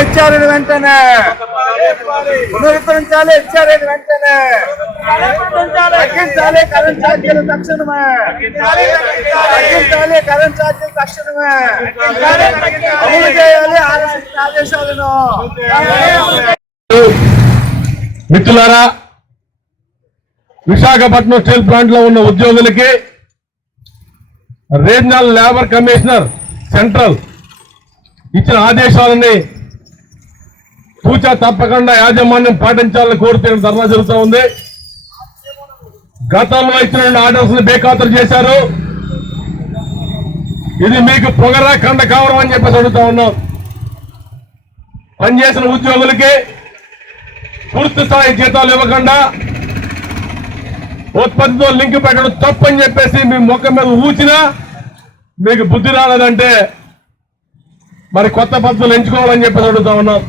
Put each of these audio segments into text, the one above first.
ఇచ్చారని వెంటనే పునరుద్ధరించాలి. ఇచ్చారని వెంటనే తగ్గించాలి. కరెంట్ ఛార్జీలు తక్షణమే తగ్గించాలి. కరెంట్ ఛార్జీలు తక్షణమే అమలు చేయాలి. ఆదేశాలను మిత్రులారా, విశాఖపట్నం స్టీల్ ప్లాంట్ లో ఉన్న ఉద్యోగులకి రీజనల్ లేబర్ కమిషనర్ సెంట్రల్ ఇచ్చిన ఆదేశాలని తూచా తప్పకుండా యాజమాన్యం పాటించాలని కోరుతూ ధర్నా జరుగుతూ ఉంది. గతంలో ఇచ్చిన ఆర్డర్స్ ని బేఖాతరు చేశారు. ఇది మీకు పొగరా కండ కావడం అని చెప్పేసి అడుగుతా ఉన్నాం. పనిచేసిన ఉద్యోగులకి పూర్తి స్థాయి జీతాలు ఇవ్వకుండా ఉత్పత్తితో లింక్ పెట్టడం తప్పని చెప్పేసి మీ ముఖం మీద ఊచినా మీకు బుద్ధి రాలేదంటే మరి కొత్త పద్ధతులు ఎంచుకోవాలని చెప్పేసి అడుగుతా ఉన్నాం.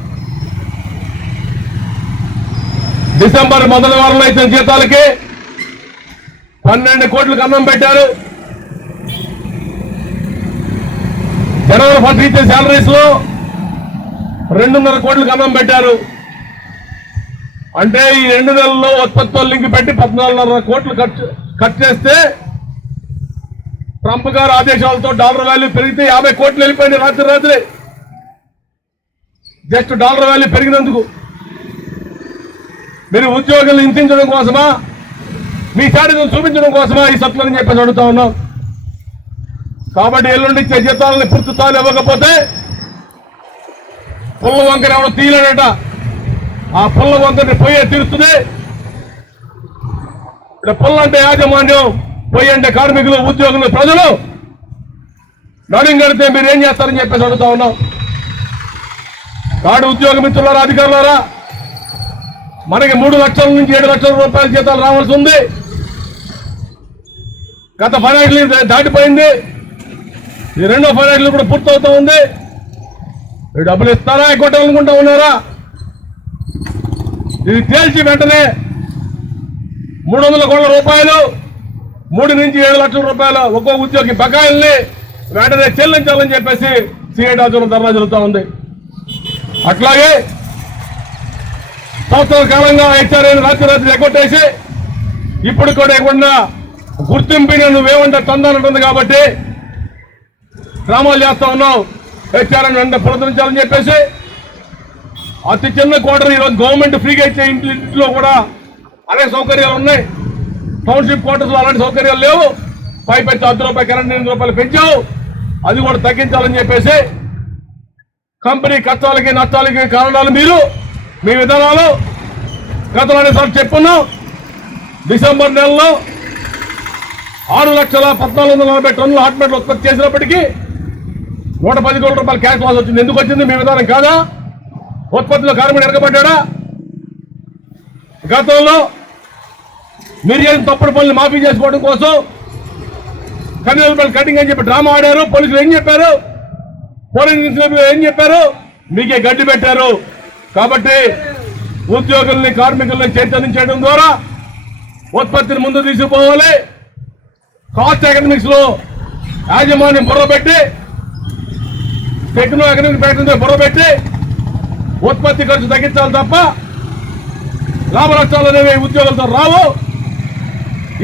డిసెంబర్ మొదటి వారంలో ఇచ్చిన జీతాలకి 12 కోట్లకు అన్నం పెట్టారు. జనవరి 1 ఇచ్చే శాలరీస్ లో 2.5 కోట్లకు అన్నం పెట్టారు. అంటే ఈ 2 నెలల్లో ఉత్పత్తితో లింక్ పెట్టి 14.5 కోట్లు ఖర్చు చేస్తే ట్రంప్ గారు ఆదేశాలతో డాలర్ వాల్యూ పెరిగితే 50 కోట్లు వెళ్ళిపోయింది రాత్రి. జస్ట్ డాలర్ వాల్యూ పెరిగినందుకు మీరు ఉద్యోగులను హింసించడం కోసమా, మీ శాడిని చూపించడం కోసమా ఈ సత్లని చెప్పేసి అడుగుతా ఉన్నాం. కాబట్టి ఎల్లుండి ఇచ్చే జీతాలని పూర్తి స్థాయిలో ఇవ్వకపోతే పుల్ల వంకర ఎవడో తీయలేడట. ఆ పుల్ల వంకని పొయ్యే తీరుస్తుంది. ఇక్కడ పుల్ల అంటే యాజమాన్యం, పొయ్యి అంటే కార్మికులు, ఉద్యోగులు, ప్రజలు. నడుం కడితే మీరు ఏం చేస్తారని చెప్పేసి అడుగుతా ఉన్నాం. కాడు ఉద్యోగ మిత్రులారా, అధికారులారా, మనకి 3 లక్షల నుంచి 7 లక్షల రూపాయల జీతాలు రావాల్సి ఉంది. గత ఫైనాన్షియల్ దాటిపోయింది. ఈ 2వ ఫైనాన్షియల్ కూడా పూర్తవుతా ఉంది. మీరు డబ్బులు ఇస్తారా, కొట్టాలనుకుంటా ఉన్నారా? ఇది తేల్చి వెంటనే 300 కోట్ల రూపాయలు, 3 నుంచి 7 లక్షల రూపాయలు ఒక్కో ఉద్యోగి బకాయిల్ని వెంటనే చెల్లించాలని చెప్పేసి సిఐటి ఆధ్వర్యంలో ధర్నా జరుగుతూ ఉంది. అట్లాగే సంవత్సరాల కాలంగా హెచ్ఆర్ఏని రాత్రి ఎగ్గొట్టేసి ఇప్పుడు కూడా ఎక్కడన్నా గుర్తింపుని నువ్వేమంటే తందానంటుంది కాబట్టి డ్రామాలు చేస్తా ఉన్నావు. హెచ్ఆర్ఏని వెంటనే పునరుద్ధరించాలని చెప్పేసి అతి చిన్న క్వార్టర్ ఈరోజు గవర్నమెంట్ ఫ్రీగా ఇచ్చే ఇంట్లో కూడా అనేక సౌకర్యాలు ఉన్నాయి. టౌన్షిప్ క్వార్టర్స్ లో అలాంటి సౌకర్యాలు లేవు. పైపెచ్చి 10 రూపాయలు కరెంట్ 8 రూపాయలు పెంచావు. అది కూడా తగ్గించాలని చెప్పేసి కంపెనీ కష్టాలకి నష్టాలకి కారణాలు మీరు, మీ విధానాలు. గతంలో అనేసార్లు చెప్పున్నాం. డిసెంబర్ నెలలో 6,14,40 టన్నుల హాట్ మెటల్ ఉత్పత్తి చేసినప్పటికీ 110 కోట్ల రూపాయలు క్యాష్ లాస్ వచ్చింది. ఎందుకు వచ్చింది? మీ విధానం కాదా? ఉత్పత్తిలో కార్మికుడు ఎరగబడ్డా? గతంలో మీరు చేసిన తప్పుడు పనులు మాఫీ చేసుకోవడం కోసం కన్వీనర్ కటింగ్ అని చెప్పి డ్రామా ఆడారు. పోలీసులు ఏం చెప్పారు? పోలీసులు ఏం చెప్పారు? మీకే గడ్డి పెట్టారు. కాబట్టి ఉద్యోగుల్ని, కార్మికుల్ని చైతన్యం చేయడం ద్వారా ఉత్పత్తిని ముందు తీసుకుపోవాలి. కాస్ట్ ఎకనామిక్స్ లో యాజమాన్యం బుర్రబెట్టి, టెక్నో ఎకనామిక్ ప్యాటర్న్ బుర్రబెట్టి ఉత్పత్తి ఖర్చు తగ్గించాలి తప్ప లాభ నష్టాలు అనేవి ఉద్యోగులతో రావు.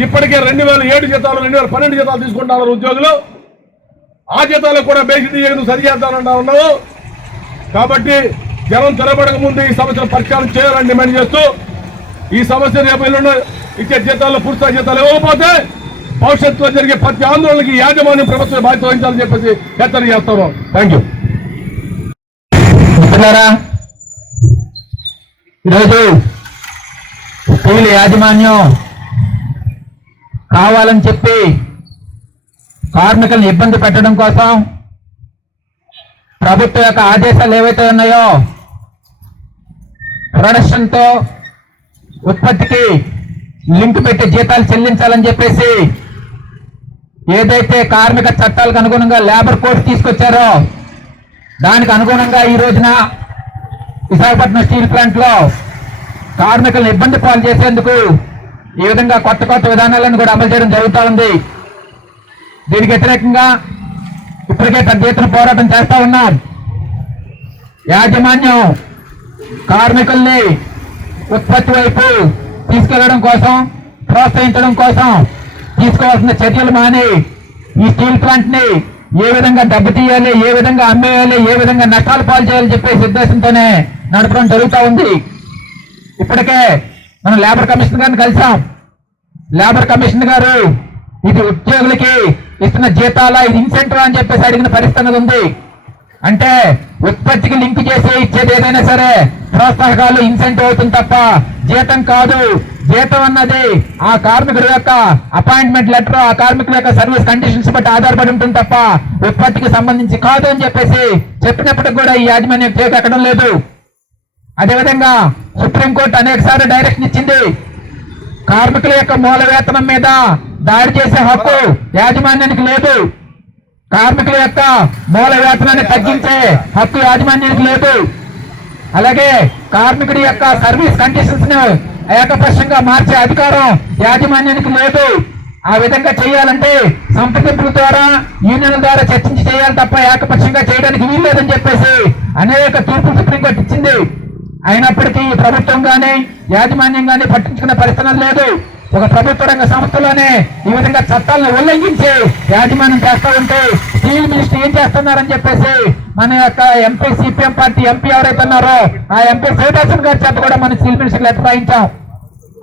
ఇప్పటికే 2007 జీతాలు, 2012 జీతాలు తీసుకుంటున్నారు ఉద్యోగులు. ఆ జీతాలకు కూడా బేసిక్ సరి చేద్దానంటా ఉన్నావు. కాబట్టి జనం తెరబడక ముందు ఈ సమస్యను పరిష్కారం చేయాలని డిమాండ్ చేస్తూ, ఈ సమస్య రేపు ఇచ్చే జీతాల్లో పూర్తి జీతాలు ఇవ్వకపోతే భవిష్యత్తులో జరిగే ప్రతి ఆందోళనకి యాజమాన్యం ప్రభుత్వం బాధ్యత వహించాలని చెప్పేసి హెచ్చరిక చేస్తున్నాం. Thank you. ఈరోజు స్టీల్ యాజమాన్యం కావాలని చెప్పి కార్మికులను ఇబ్బంది పెట్టడం కోసం ప్రభుత్వం యొక్క ఆదేశాలు ఏవైతే ఉన్నాయో ప్రొడక్షన్తో ఉత్పత్తికి లింక్ పెట్టి జీతాలు చెల్లించాలని చెప్పేసి ఏదైతే కార్మిక చట్టాలకు అనుగుణంగా లేబర్ కోడ్ తీసుకొచ్చారో దానికి అనుగుణంగా ఈ రోజున విశాఖపట్నం స్టీల్ ప్లాంట్ లో కార్మికులను ఇబ్బంది పాలు చేసేందుకు ఈ విధంగా కొత్త విధానాలను కూడా అమలు చేయడం జరుగుతూ ఉంది. దీనికి వ్యతిరేకంగా ఇప్పటికే పెద్ద ఎత్తున పోరాటం చేస్తా ఉన్నారు. యాజమాన్యం కార్మికుల్ని ఉత్పత్తి వైపు తీసుకెళ్లడం కోసం, ప్రోత్సహించడం కోసం తీసుకోవాల్సిన చర్యలు మాని ఈ స్టీల్ ప్లాంట్ ని ఏ విధంగా దెబ్బతీయాలి, ఏ విధంగా అమ్మేయాలి, ఏ విధంగా నష్టాలు పాలు చేయాలని చెప్పేసి ఉద్దేశంతోనే నడపడం జరుగుతూ ఉంది. ఇప్పటికే మనం లేబర్ కమిషన్ గారిని కలిసాం. లేబర్ కమిషన్ గారు ఇది ఉద్యోగులకి ఇస్తున్న జీతాల, ఇది ఇన్సెంటివ్ అని చెప్పేసి అడిగిన పరిస్థితి ఉంది. అంటే ఉత్పత్తికి లింక్ చేసి ఇచ్చేది ఏదైనా సరే ప్రోత్సాహకాలు, ఇన్సెంటివ్ అవుతుంది తప్ప జీతం కాదు. జీతం అన్నది ఆ కార్మికుడి యొక్క అపాయింట్మెంట్ లెటర్, ఆ కార్మికుల యొక్క సర్వీస్ కండిషన్స్ బట్టి ఆధారపడి ఉంటుంది తప్ప ఉత్పత్తికి సంబంధించి కాదు అని చెప్పేసి చెప్పినప్పటికి కూడా ఈ యాజమాన్యం చేకడం లేదు. అదేవిధంగా సుప్రీంకోర్టు అనేక సార్లు డైరెక్షన్ ఇచ్చింది. కార్మికుల యొక్క మూల వేతనం మీద దాడి చేసే హక్కు యాజమాన్యానికి లేదు. కార్మికుల యొక్క మూల వేతనాన్ని తగ్గించే హక్కు యాజమాన్యానికి లేదు. అలాగే కార్మికుడి యొక్క సర్వీస్ కండిషన్స్ ను ఏకపక్షంగా మార్చే అధికారం యాజమాన్యానికి లేదు. ఆ విధంగా చేయాలంటే సంప్రదింపుల ద్వారా, యూనియన్ల ద్వారా చర్చించి చేయాలి తప్ప ఏకపక్షంగా చేయడానికి వీల్లేదని చెప్పేసి అనేక తీర్పులు సుప్రీంకోర్టు ఇచ్చింది. అయినప్పటికీ ప్రభుత్వం గానీ యాజమాన్యం గానీ పట్టించుకునే పరిస్థితి లేదు. ఒక ప్రభుత్వ రంగ సంస్థలోనే ఈ విధంగా చట్టాలను ఉల్లంఘించి యాజమాన్యం చేస్తూ ఉంటే స్టీల్ మినిస్టర్ ఏం చేస్తున్నారని చెప్పేసి మన యొక్క ఎంపీ, సిపిఎం పార్టీ ఎంపీ ఎవరైతే ఉన్నారో ఆ ఎంపీ శివదాసన్ గారి చేత కూడా మన స్టీల్ మినిస్టర్ లెటర్ రాయించాం.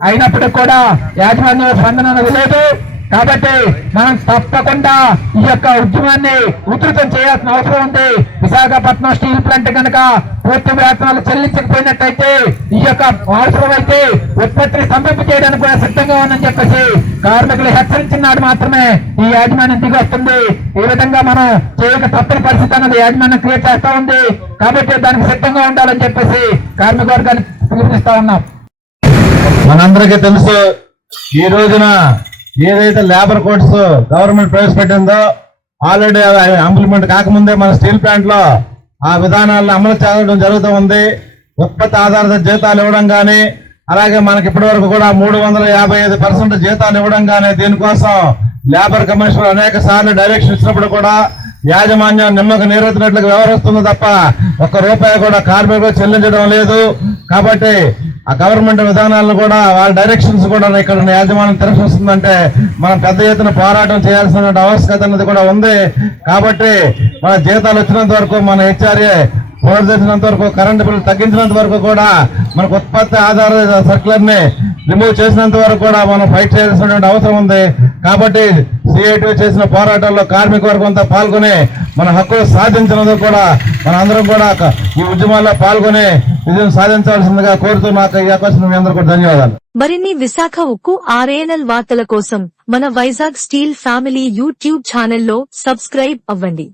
అయినప్పటికీ కూడా యాజమాన్యం స్పందన అనేది లేదు. కాబట్టి మనం తప్పకుండా ఈ యొక్క ఉద్యమాన్ని ఉధృతం చేయాల్సిన అవసరం ఉంది. విశాఖపట్నం స్టీల్ ప్లాంట్ కనుక పూర్తి వేతనాలు చెల్లించకపోయినట్టయితే ఈ యొక్క అవసరమైతే ఉత్పత్తిని స్తంభింపు చేయడానికి కూడా సిద్ధంగా ఉందని చెప్పేసి కార్మికులు హెచ్చరించినాడు మాత్రమే ఈ యాజమాన్యం దిగి వస్తుంది. ఈ విధంగా మనం చేయక తప్పని పరిస్థితి అన్నది యాజమాన్యం క్రియేట్ చేస్తా ఉంది. కాబట్టి దానికి సిద్ధంగా ఉండాలని చెప్పేసి కార్మిక వర్గాన్ని పిలుపునిస్తా ఉన్నాం. మనందరికీ తెలుసు, ఈ రోజున ఏదైతే లేబర్ కోడ్స్ గవర్నమెంట్ ప్రవేశపెట్టిందో ఆల్రెడీ ఇంప్లిమెంట్ కాకముందే మన స్టీల్ ప్లాంట్ లో ఆ విధానాలను అమలు చేయడం జరుగుతూ ఉంది. ఉత్పత్తి ఆధారిత జీతాలు ఇవ్వడం కానీ, అలాగే మనకి ఇప్పటి వరకు కూడా 355% జీతాలు ఇవ్వడం కానీ, దీనికోసం లేబర్ కమిషన్ అనేక సార్లు డైరెక్షన్ ఇచ్చినప్పుడు కూడా యాజమాన్యం నిమ్మకు నీరెత్తినట్లుగా వ్యవహరిస్తుంది తప్ప ఒక్క రూపాయి కూడా కార్మికులు చెల్లించడం లేదు. కాబట్టి ఆ గవర్నమెంట్ విధానాలను కూడా వాళ్ళ డైరెక్షన్స్ కూడా ఇక్కడ యాజమాన్యం తిరస్కరిస్తుందంటే మనం పెద్ద ఎత్తున పోరాటం చేయాల్సిన ఆవశ్యకత అనేది కూడా ఉంది. కాబట్టి మన జీతాలు వచ్చినంత వరకు, మన హెచ్ఆర్ఏ పునరుద్ధరించినంత వరకు, కరెంటు బిల్లు తగ్గించినంత వరకు కూడా, మనకు ఉత్పత్తి ఆధారిత సర్కులర్ ని రిమూవ్ చేసినంత వరకు కూడా మనం ఫైట్ చేయాల్సినటువంటి అవసరం ఉంది. కాబట్టి సిఐటి చేసిన పోరాటాల్లో కార్మిక వర్గం అంతా పాల్గొని మన హక్కులు సాధించినందుకు కూడా మన అందరం కూడా ఈ ఉద్యమాల్లో పాల్గొని విజయం సాధించాల్సిందిగా కోరుతూ నాకు ఈ అవకాశం మీ అందరూ కూడా ధన్యవాదాలు. మరిన్ని విశాఖ ఉక్కు ఆర్ఏఎన్ఎల్ వార్తల కోసం మన వైజాగ్ స్టీల్ ఫ్యామిలీ యూట్యూబ్ ఛానల్లో సబ్స్క్రైబ్ అవ్వండి.